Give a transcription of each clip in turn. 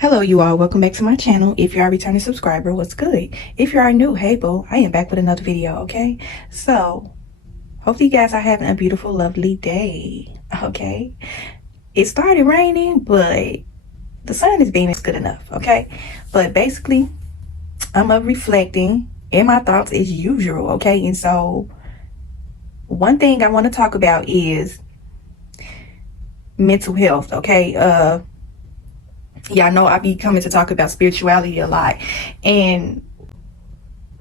Hello you all, welcome back to my channel. If you are a returning subscriber, what's good? If you are new, hey boo, I am back with another video, okay? So hopefully you guys are having a beautiful, lovely day, okay? It started raining, but the sun is beaming good enough, okay? But basically, I'm up reflecting in my thoughts as usual, okay? And so one thing I want to talk about is mental health, okay? Y'all know I be coming to talk about spirituality a lot, and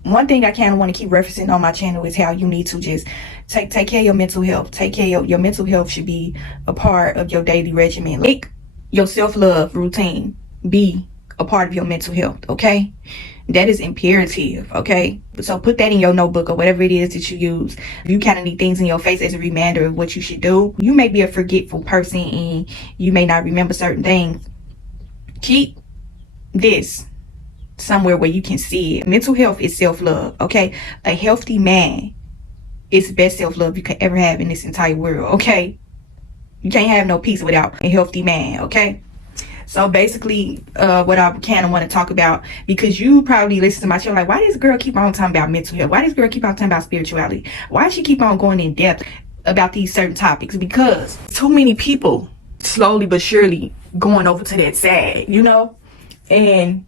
one thing I kind of want to keep referencing on my channel is how you need to just take care of your mental health. Take care of your mental health should be a part of your daily regimen. Make your self-love routine be a part of your mental health, okay? That is imperative, okay? So put that in your notebook or whatever it is that you use. You kind of need things in your face as a reminder of what you should do. You may be a forgetful person and you may not remember certain things. Keep this somewhere where you can see it. Mental health is self-love, okay? A healthy man is the best self-love you can ever have in this entire world, okay? You can't have no peace without a healthy man, okay? So basically, what I kind of want to talk about, because you probably listen to my show like, why does this girl keep on talking about mental health? Why does this girl keep on talking about spirituality? Why does she keep on going in depth about these certain topics? Because too many people slowly but surely going over to that side, you know? And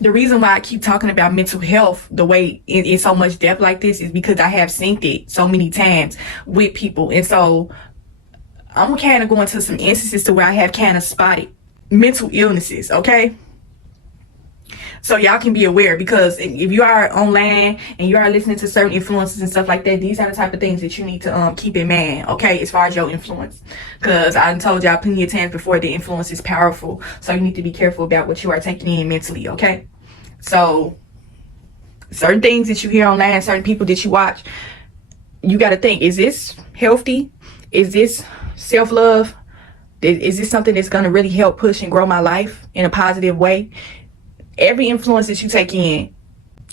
the reason why I keep talking about mental health the way in so much depth like this is because I have seen it so many times with people. And so I'm kind of going to some instances to where I have kind of spotted mental illnesses, okay? So y'all can be aware, because if you are online and you are listening to certain influences and stuff like that, these are the type of things that you need to keep in mind, okay, as far as your influence. Because I told y'all plenty of times before, the influence is powerful. So you need to be careful about what you are taking in mentally, okay? So certain things that you hear online, certain people that you watch, you got to think, is this healthy? Is this self-love? Is this something that's going to really help push and grow my life in a positive way? Every influence that you take in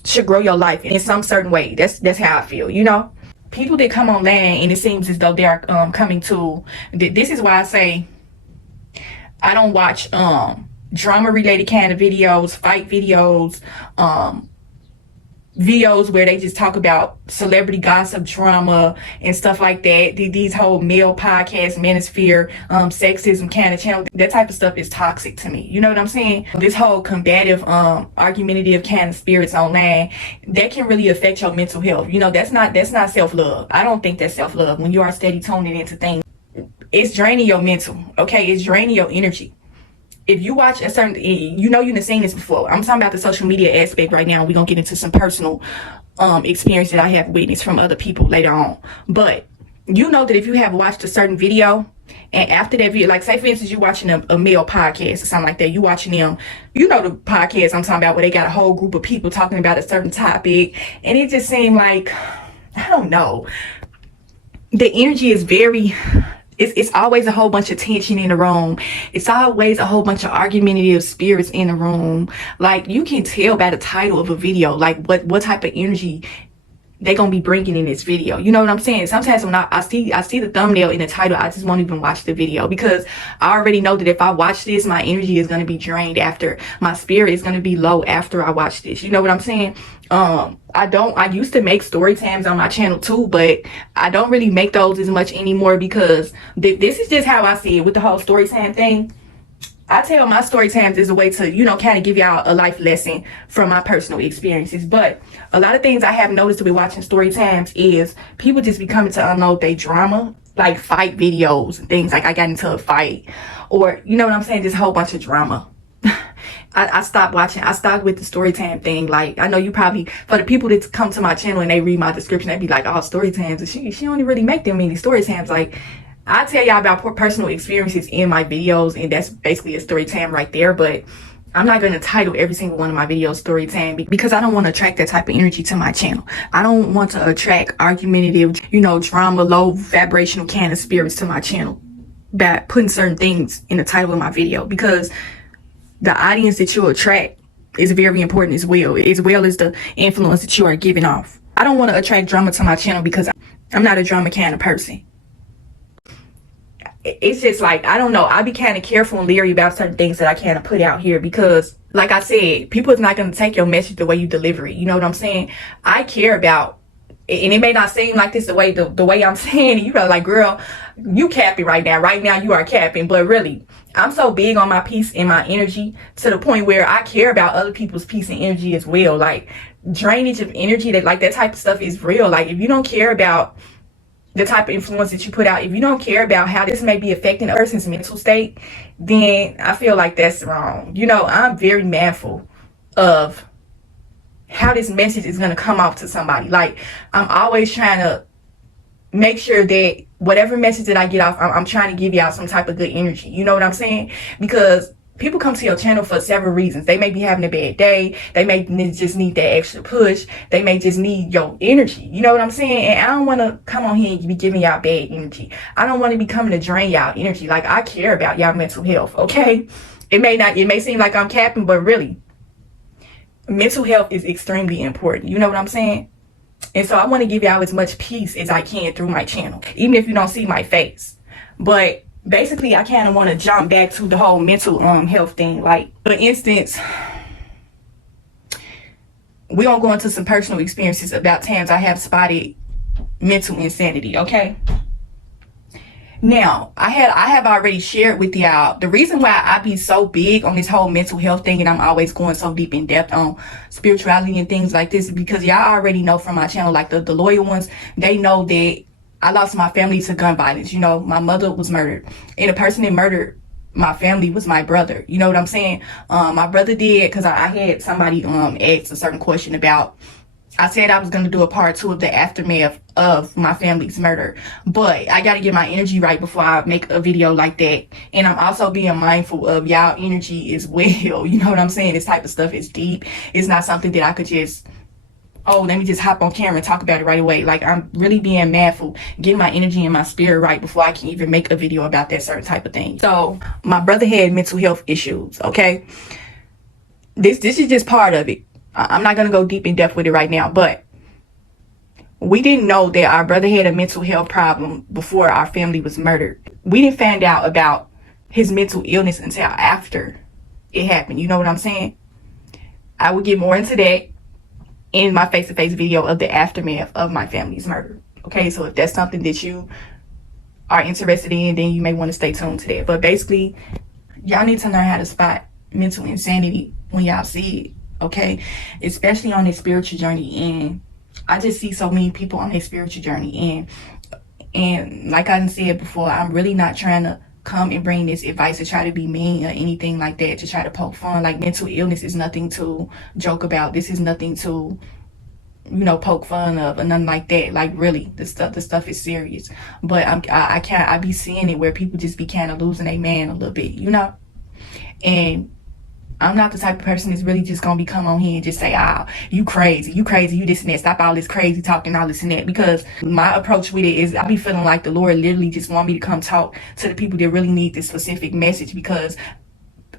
should grow your life in some certain way. That's how I feel, you know? People that come online and it seems as though they're coming to, this is why I say I don't watch drama related kind of videos, fight videos, videos where they just talk about celebrity gossip, drama and stuff like that. These whole male podcast manosphere, sexism kind of channel, that type of stuff is toxic to me. You know what I'm saying? This whole combative, argumentative kind of spirits online, that can really affect your mental health. You know, that's not self-love. I don't think that's self-love. When you are steady tuning into things, it's draining your mental, okay? It's draining your energy. If you watch a certain, you know, you've seen this before. I'm talking about the social media aspect right now. We're going to get into some personal experience that I have witnessed from other people later on. But you know that if you have watched a certain video, and after that video, like say for instance, you're watching a male podcast or something like that, you watching them, you know the podcast I'm talking about, where they got a whole group of people talking about a certain topic, and it just seemed like, I don't know, the energy is very... It's always a whole bunch of tension in the room. It's always a whole bunch of argumentative spirits in the room. Like, you can tell by the title of a video, like what type of energy they gonna be bringing in this video. You know what I'm saying? Sometimes when I see the thumbnail in the title, I just won't even watch the video, because I already know that if I watch this, my energy is gonna be drained after. My spirit is gonna be low after I watch this. You know what I'm saying? I used to make story times on my channel too, but I don't really make those as much anymore, because this is just how I see it with the whole story time thing. I tell my story times as a way to, you know, kind of give y'all a life lesson from my personal experiences. But a lot of things I have noticed with watching story times is people just be coming to unload their drama, like fight videos and things like I got into a fight, or, you know what I'm saying, just a whole bunch of drama. I stopped watching. I stopped with the story time thing. Like, I know you probably, for the people that come to my channel and they read my description, they be like, oh, story times, and she only really make them many story times. Like, I tell y'all about personal experiences in my videos, and that's basically a story time right there. But I'm not going to title every single one of my videos story time, because I don't want to attract that type of energy to my channel. I don't want to attract argumentative, you know, drama, low vibrational kind of spirits to my channel by putting certain things in the title of my video, because the audience that you attract is very important as well as the influence that you are giving off. I don't want to attract drama to my channel, because I'm not a drama kind of person. it's just like, I don't know, I be kind of careful and leery about certain things that I kind of put out here, because like I said, people is not going to take your message the way you deliver it. You know what I'm saying? I care about, and it may not seem like this the way I'm saying it. You probably like, girl, you capping right now. Right now you are capping. But really, I'm so big on my peace and my energy to the point where I care about other people's peace and energy as well. Like, drainage of energy, that like that type of stuff is real. Like, if you don't care about the type of influence that you put out, if you don't care about how this may be affecting a person's mental state, then I feel like that's wrong. You know, I'm very mindful of how this message is going to come off to somebody. Like, I'm always trying to make sure that whatever message that I get off, I'm trying to give y'all some type of good energy. You know what I'm saying? Because people come to your channel for several reasons. They may be having a bad day. They may just need that extra push. They may just need your energy. You know what I'm saying? And I don't want to come on here and be giving y'all bad energy. I don't want to be coming to drain y'all energy. Like, I care about y'all mental health, okay? It may seem like I'm capping, but really, mental health is extremely important. You know what I'm saying? And so I want to give y'all as much peace as I can through my channel, even if you don't see my face. But basically, I kind of want to jump back to the whole mental health thing. Like, for instance, we're going to go into some personal experiences about times I have spotted mental insanity, okay? Now, I have already shared with y'all the reason why I be so big on this whole mental health thing, and I'm always going so deep in depth on spirituality and things like this, because y'all already know from my channel, like the loyal ones, they know that I lost my family to gun violence. You know, my mother was murdered, and the person that murdered my family was my brother. You know what I'm saying? My brother did, because I had somebody ask a certain question about, I said I was going to do a part 2 of the aftermath of my family's murder, but I got to get my energy right before I make a video like that. And I'm also being mindful of y'all energy as well. You know what I'm saying? This type of stuff is deep. It's not something that I could just, oh, let me just hop on camera and talk about it right away. Like, I'm really being mindful, getting my energy and my spirit right before I can even make a video about that certain type of thing. So my brother had mental health issues, okay? This is just part of it. I'm not going to go deep in depth with it right now, but we didn't know that our brother had a mental health problem before our family was murdered. We didn't find out about his mental illness until after it happened. You know what I'm saying? I will get more into that in my face-to-face video of the aftermath of my family's murder. Okay, so if that's something that you are interested in, then you may want to stay tuned to that. But basically, y'all need to learn how to spot mental insanity when y'all see it. Okay, especially on their spiritual journey. And I just see so many people on their spiritual journey, and like I said before, I'm really not trying to come and bring this advice to try to be mean or anything like that, to try to poke fun. Like, mental illness is nothing to joke about. This is nothing to, you know, poke fun of or nothing like that. Like, really, the stuff is serious. But I be seeing it where people just be kind of losing their man a little bit, you know. And I'm not the type of person that's really just gonna be come on here and just say, you crazy, you this and that, stop all this crazy talking, all this and that. Because my approach with it is, I be feeling like the Lord literally just want me to come talk to the people that really need this specific message, because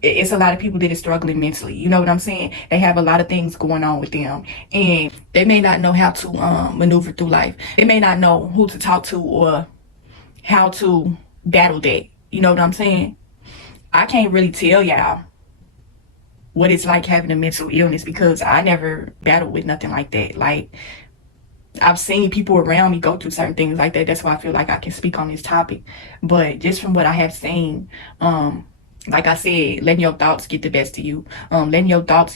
it's a lot of people that are struggling mentally. You know what I'm saying? They have a lot of things going on with them, and they may not know how to maneuver through life. They may not know who to talk to or how to battle that. You know what I'm saying? I can't really tell y'all what it's like having a mental illness, because I never battled with nothing like that. Like, I've seen people around me go through certain things like that. That's why I feel like I can speak on this topic. But just from what I have seen, like I said, letting your thoughts get the best of you. Letting your thoughts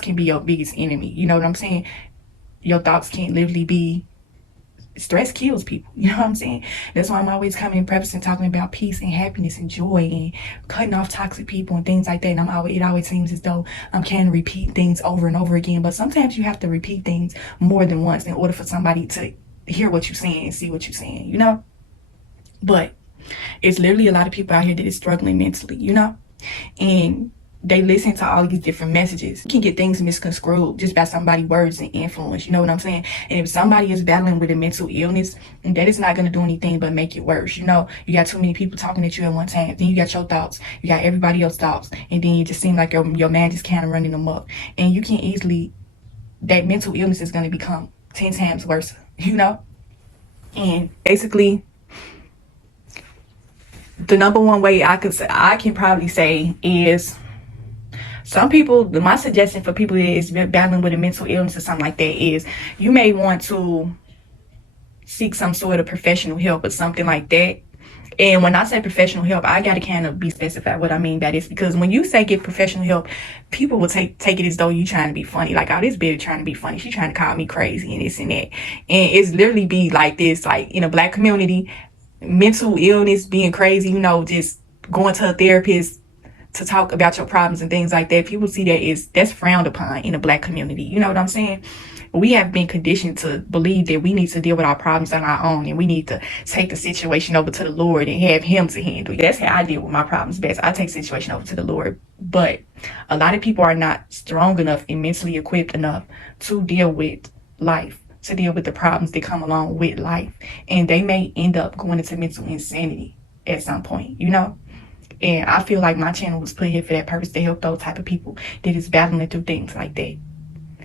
can be your biggest enemy. You know what I'm saying? Your thoughts can literally be, stress kills people. You know what I'm saying? That's why I'm always coming in prefacing, talking about peace and happiness and joy and cutting off toxic people and things like that. And it always seems as though I'm kind of repeat things over and over again. But sometimes you have to repeat things more than once in order for somebody to hear what you're saying and see what you're saying, you know? But it's literally a lot of people out here that is struggling mentally, you know? And they listen to all these different messages. You can get things misconstrued just by somebody's words and influence. You know what I'm saying? And if somebody is battling with a mental illness, that is not going to do anything but make it worse. You know, you got too many people talking at you at one time. Then you got your thoughts. You got everybody else's thoughts. And then you just seem like your man just kind of running them up. And you can easily, that mental illness is going to become 10 times worse, you know? And basically, The number one way I can probably say is, some people, my suggestion for people that is battling with a mental illness or something like that is, you may want to seek some sort of professional help or something like that. And when I say professional help, I gotta kind of be specified what I mean by this, because when you say get professional help, people will take it as though you trying to be funny. Like, oh, this bitch trying to be funny. She trying to call me crazy and this and that. And it's literally be like this, like in a black community, mental illness, being crazy, just going to a therapist to talk about your problems and things like that. People see that's frowned upon in the black community. You know what I'm saying? We have been conditioned to believe that we need to deal with our problems on our own, and we need to take the situation over to the Lord and have him to handle it. That's how I deal with my problems best. I take the situation over to the Lord. But a lot of people are not strong enough and mentally equipped enough to deal with life, to deal with the problems that come along with life. And they may end up going into mental insanity at some point, And I feel like my channel was put here for that purpose, to help those type of people that is battling through things like that.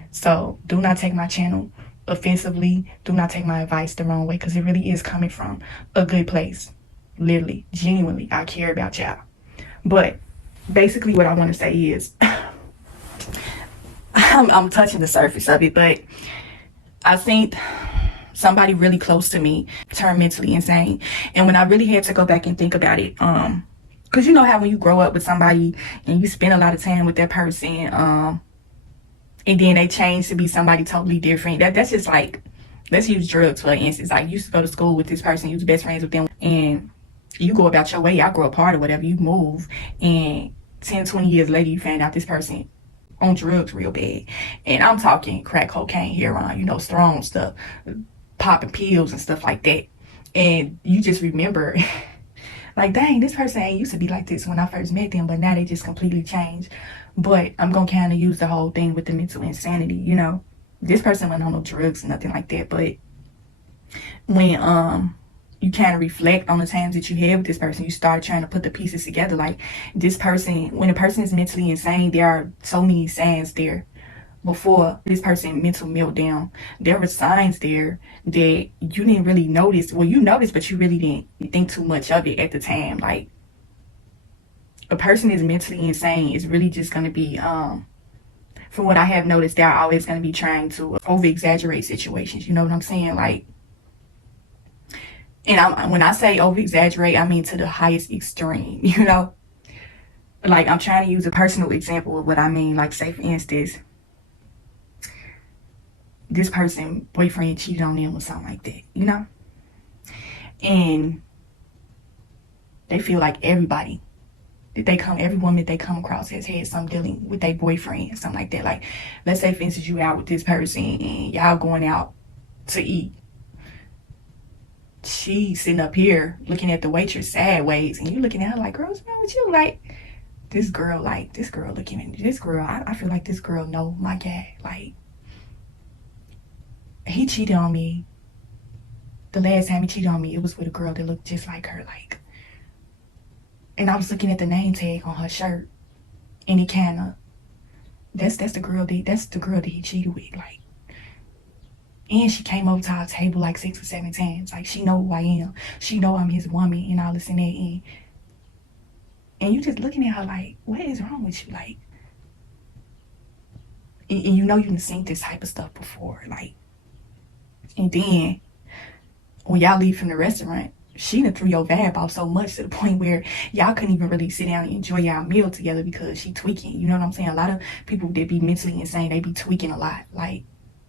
So do not take my channel offensively. Do not take my advice the wrong way, because it really is coming from a good place. Literally, genuinely, I care about y'all. But basically what I want to say is, I'm touching the surface of it, but I think somebody really close to me turned mentally insane. And when I really had to go back and think about it, because you know how when you grow up with somebody and you spend a lot of time with that person, and then they change to be somebody totally different. That's just like, let's use drugs for instance. Like, you used to go to school with this person, you was best friends with them, and you go about your way, y'all grow apart or whatever, you move, and 10, 20 years later, you find out this person on drugs real bad. And I'm talking crack cocaine, heroin, strong stuff, popping pills and stuff like that. And you just remember, like, dang, this person ain't used to be like this when I first met them, but now they just completely changed. But I'm going to kind of use the whole thing with the mental insanity, This person wasn't on no drugs or nothing like that. But when you kind of reflect on the times that you had with this person, you start trying to put the pieces together. Like, this person, when a person is mentally insane, there are so many signs there. Before this person mental meltdown, there were signs there that you didn't really notice. Well, you noticed, but you really didn't think too much of it at the time. Like, a person is mentally insane is really just going to be, from what I have noticed, they're always going to be trying to over-exaggerate situations. You know what I'm saying? Like, and when I say over-exaggerate, I mean to the highest extreme, Like, I'm trying to use a personal example of what I mean. Like, say, for instance, this person, boyfriend cheated on them or something like that, And they feel like every woman that they come across has had some dealing with their boyfriend, something like that. Like, let's say, for instance, you out with this person and y'all going out to eat. She's sitting up here looking at the waitress sideways, and you looking at her like, girl, what's wrong with you? Like, this girl looking at this girl. I feel like this girl know my guy. Like, he cheated on me. The last time he cheated on me, it was with a girl that looked just like her. Like, and I was looking at the name tag on her shirt, and it kind of, that's the girl that he cheated with. Like, and she came over to our table like 6 or 7 times. Like, she know who I am. She know I'm his woman and all this and that. And you just looking at her like, what is wrong with you? Like, and you done seen this type of stuff before. Like, and then when y'all leave from the restaurant, she done threw your vibe off so much to the point where y'all couldn't even really sit down and enjoy y'all meal together because she tweaking. You know what I'm saying? A lot of people that be mentally insane, they be tweaking a lot. Like,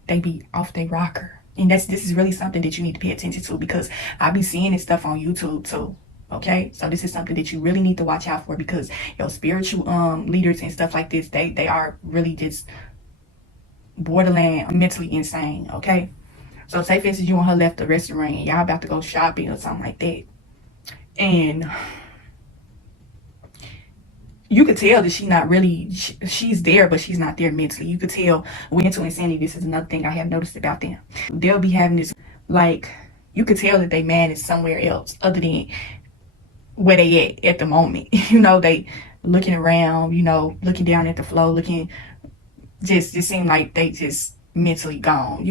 they be off their rocker. And this is really something that you need to pay attention to, because I be seeing this stuff on YouTube too. Okay, so this is something that you really need to watch out for, because your spiritual leaders and stuff like this, they are really just borderline mentally insane. Okay, so say, for instance, you and her left the restaurant and y'all about to go shopping or something like that, and you could tell that she's there, but she's not there mentally. You could tell with mental insanity. This is another thing I have noticed about them. They'll be having this, like, you could tell that they man is somewhere else other than where they at the moment. They looking around, looking down at the floor, looking, just seem like they just mentally gone,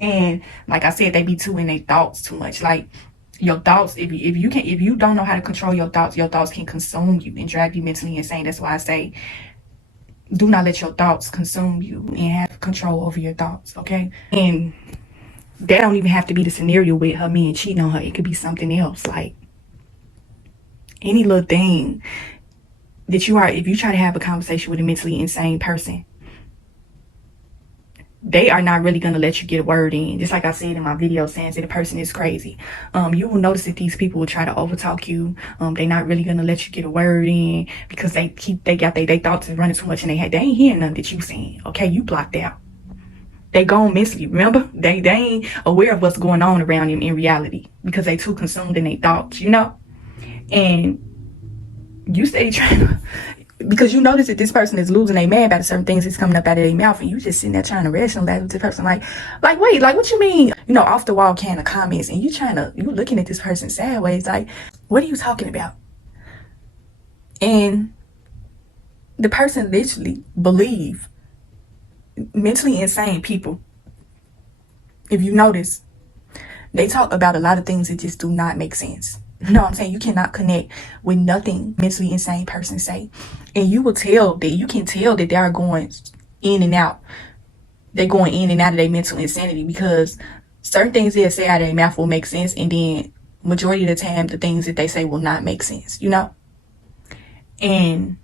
And like I said, they be too in their thoughts too much. Like, Your thoughts, if you don't know how to control your thoughts can consume you and drive you mentally insane. That's why I say, do not let your thoughts consume you and have control over your thoughts, okay? And that don't even have to be the scenario with her man cheating on her. It could be something else, like any little thing that you are. If you try to have a conversation with a mentally insane person, they are not really going to let you get a word in. Just like I said in my video saying that the person is crazy. You will notice that these people will try to overtalk you. They're not really going to let you get a word in because they got their thoughts is running too much and they ain't hearing nothing that you saying. Okay, you blocked out. They gone mentally, remember? They ain't aware of what's going on around them in reality because they too consumed in their thoughts, you know? And you stay trying to, because you notice that this person is losing their man about certain things that's coming up out of their mouth, and you just sitting there trying to rationalize with this person, like wait, like what you mean? You know, off the wall kind of comments, and you looking at this person sideways, like, what are you talking about? And the person literally believe mentally insane people. If you notice, they talk about a lot of things that just do not make sense. You know what I'm saying? You cannot connect with nothing mentally insane person say. And you can tell that they are going in and out. They're going in and out of their mental insanity because certain things they'll say out of their mouth will make sense, and then majority of the time the things that they say will not make sense, you know? And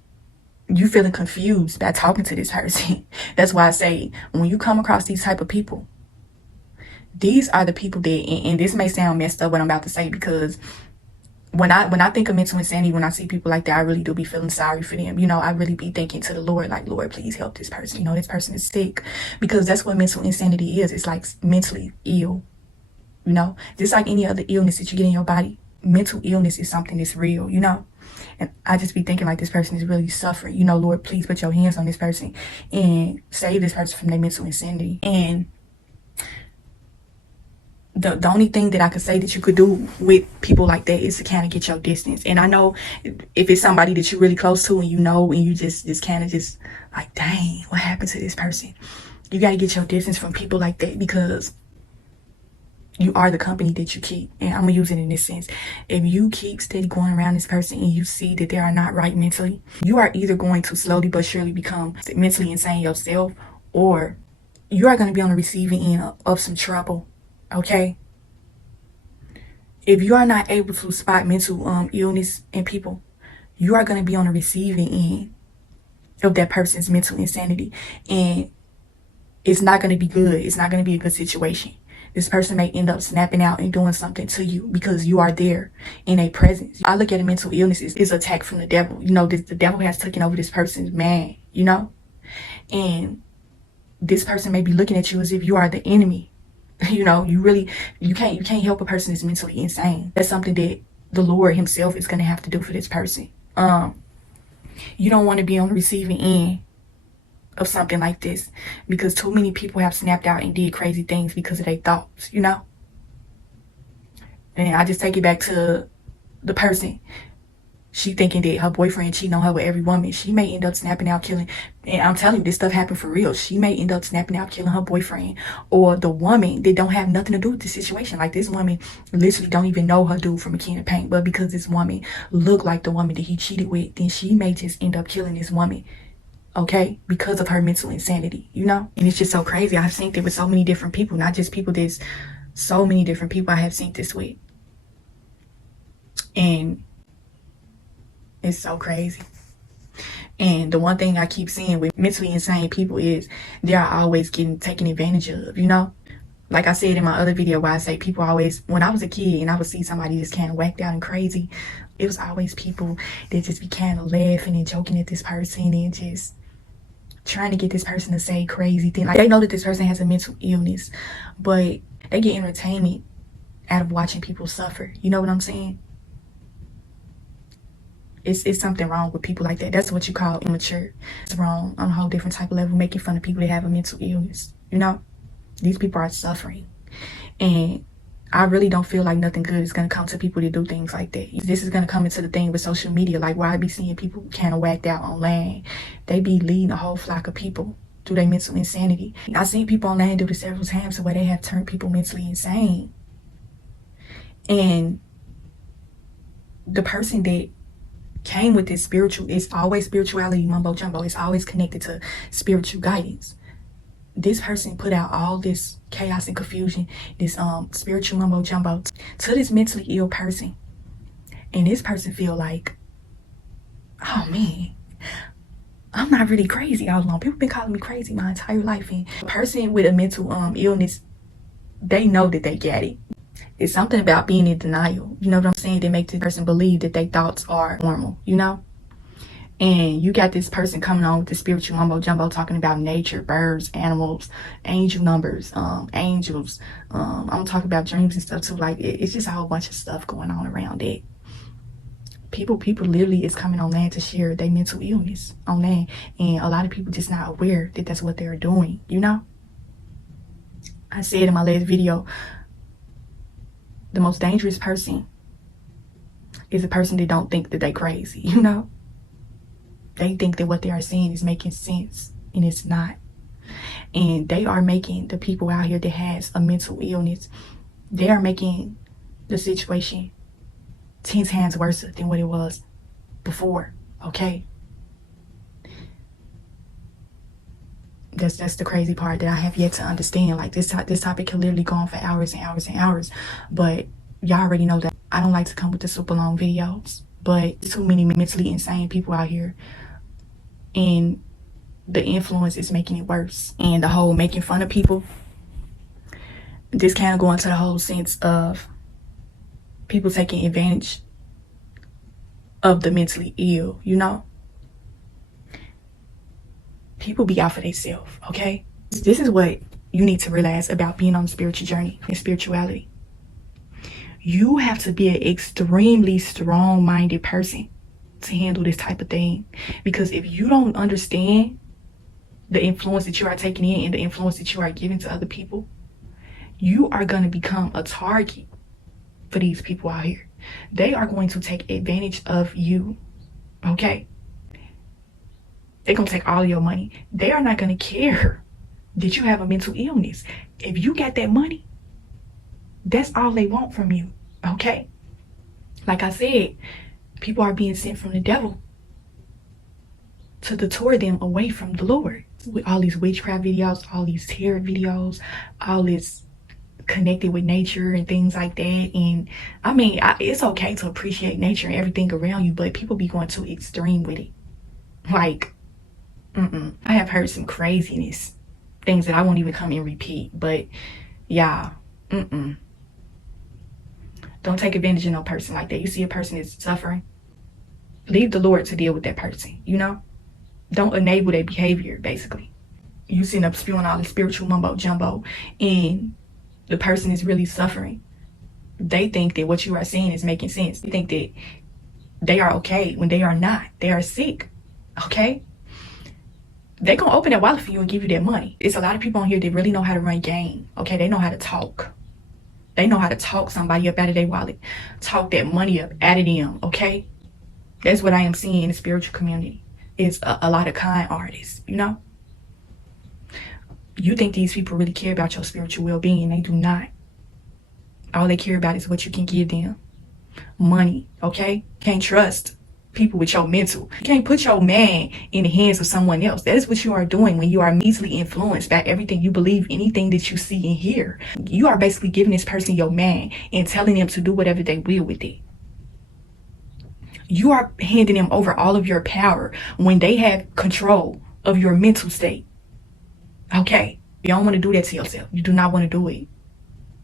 you feeling confused by talking to this person. That's why I say, when you come across these type of people, these are the people that, and this may sound messed up what I'm about to say, because when I think of mental insanity, when I see people like that, I really do be feeling sorry for them. You know, I really be thinking to the Lord, like, Lord, please help this person. You know, this person is sick, because that's what mental insanity is. It's like mentally ill, you know, just like any other illness that you get in your body. Mental illness is something that's real, you know. And I just be thinking like, this person is really suffering. You know, Lord, please put your hands on this person and save this person from their mental insanity. And the only thing that I could say that you could do with people like that is to kind of get your distance. And I know if it's somebody that you're really close to and you know, and you just kind of just like, dang, what happened to this person? You got to get your distance from people like that, because you are the company that you keep. And I'm gonna use it in this sense. If you keep steady going around this person and you see that they are not right mentally, you are either going to slowly but surely become mentally insane yourself, or you are going to be on the receiving end of some trouble. Okay? If you are not able to spot mental illness in people, you are going to be on the receiving end of that person's mental insanity, and it's not going to be good. It's not going to be a good situation. This person may end up snapping out and doing something to you because you are there in a presence. I look at a mental illness as an attack from the devil. You know, the devil has taken over this person's man, you know? And this person may be looking at you as if you are the enemy. You know, you can't help a person that's mentally insane. That's something that the Lord himself is going to have to do for this person. You don't want to be on the receiving end of something like this, because too many people have snapped out and did crazy things because of their thoughts, you know? And I just take it back to the person. She thinking that her boyfriend cheating on her with every woman. She may end up snapping out, killing. And I'm telling you, this stuff happened for real. She may end up snapping out, killing her boyfriend, or the woman that don't have nothing to do with the situation. Like, this woman literally don't even know her dude from a can of paint, but because this woman looked like the woman that he cheated with, then she may just end up killing this woman. Okay, because of her mental insanity, you know? And it's just so crazy. I've seen it with so many different people, not just people. There's so many different people I have seen this with. And it's so crazy. And the one thing I keep seeing with mentally insane people is they are always getting taken advantage of, you know? Like I said in my other video where I say people always, when I was a kid and I would see somebody just kind of whacked out and crazy, it was always people that just be kind of laughing and joking at this person and just trying to get this person to say crazy things. Like, they know that this person has a mental illness, but they get entertainment out of watching people suffer. You know what I'm saying? It's something wrong with people like that. That's what you call immature. It's wrong on a whole different type of level, making fun of people that have a mental illness. You know? These people are suffering. And I really don't feel like nothing good is going to come to people that do things like that. This is going to come into the thing with social media. Like, why I be seeing people kind of whacked out online. They be leading a whole flock of people through their mental insanity. I've seen people online do this several times where they have turned people mentally insane. And the person that came with this spiritual, it's always spirituality mumbo jumbo. It's always connected to spiritual guidance. This person put out all this chaos and confusion, this spiritual mumbo jumbo to this mentally ill person. And this person feel like, oh man, I'm not really crazy all along. People been calling me crazy my entire life. And a person with a mental illness, they know that they get it. It's something about being in denial. You know what I'm saying? They make the person believe that their thoughts are normal, you know? And you got this person coming on with the spiritual mumbo jumbo talking about nature, birds, animals, angel numbers, angels. I'm talking about dreams and stuff too. Like, it's just a whole bunch of stuff going on around it. People literally is coming on land to share their mental illness on land. And a lot of people just not aware that that's what they're doing, you know? I said in my last video, the most dangerous person is a person that don't think that they crazy, you know? They think that what they are saying is making sense, and it's not. And they are making the people out here that has a mental illness, they are making the situation 10 times worse than what it was before, okay? That's the crazy part that I have yet to understand. Like, this topic can literally go on for hours and hours and hours, but y'all already know that I don't like to come with the super long videos, but too many mentally insane people out here, and the influence is making it worse. And the whole making fun of people, this kind of go into the whole sense of people taking advantage of the mentally ill, you know? People be out for themselves, okay? This is what you need to realize about being on the spiritual journey and spirituality. You have to be an extremely strong-minded person to handle this type of thing. Because if you don't understand the influence that you are taking in and the influence that you are giving to other people, you are going to become a target for these people out here. They are going to take advantage of you, okay? They're going to take all your money. They are not going to care that you have a mental illness. If you got that money, that's all they want from you, okay? Like I said, people are being sent from the devil to detour them away from the Lord. With all these witchcraft videos, all these terror videos, all this connected with nature and things like that. And I mean, it's okay to appreciate nature and everything around you, but people be going too extreme with it. Like, I have heard some craziness, things that I won't even come and repeat, but yeah, don't take advantage of no person like that. You see a person is suffering, leave the Lord to deal with that person, you know? Don't enable their behavior, basically. You sitting up spewing all the spiritual mumbo jumbo, and the person is really suffering. They think that what you are saying is making sense. They think that they are okay when they are not. They are sick, okay? They're gonna open their wallet for you and give you their money. It's a lot of people on here that really know how to run game, okay? They know how to talk. They know how to talk somebody up out of their wallet, talk that money up out of them, okay? That's what I am seeing in the spiritual community. It's a lot of kind artists, you know? You think these people really care about your spiritual well-being. They do not. All they care about is what you can give them. Money, okay? Can't trust people with your mental. You can't put your man in the hands of someone else. That is what you are doing when you are easily influenced by everything you believe, anything that you see and hear. You are basically giving this person your man and telling them to do whatever they will with it. You are handing them over all of your power when they have control of your mental state. Okay, you don't want to do that to yourself. You do not want to do it.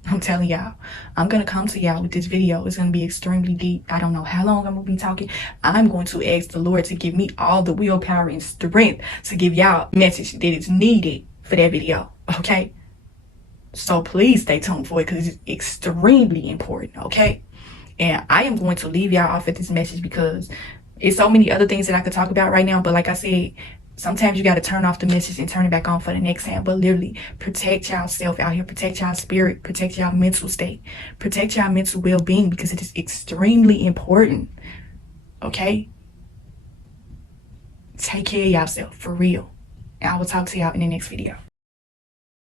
I'm telling y'all, I'm going to come to y'all with this video. It's going to be extremely deep. I don't know how long I'm going to be talking. I'm going to ask the Lord to give me all the willpower and strength to give y'all a message that is needed for that video. Okay? So please stay tuned for it because it's extremely important. Okay? And I am going to leave y'all off at this message because it's so many other things that I could talk about right now. But like I said, sometimes you got to turn off the message and turn it back on for the next time. But literally, protect y'all self out here. Protect y'all spirit. Protect y'all mental state. Protect y'all mental well-being because it is extremely important. Okay? Take care of yourself, for real. And I will talk to y'all in the next video.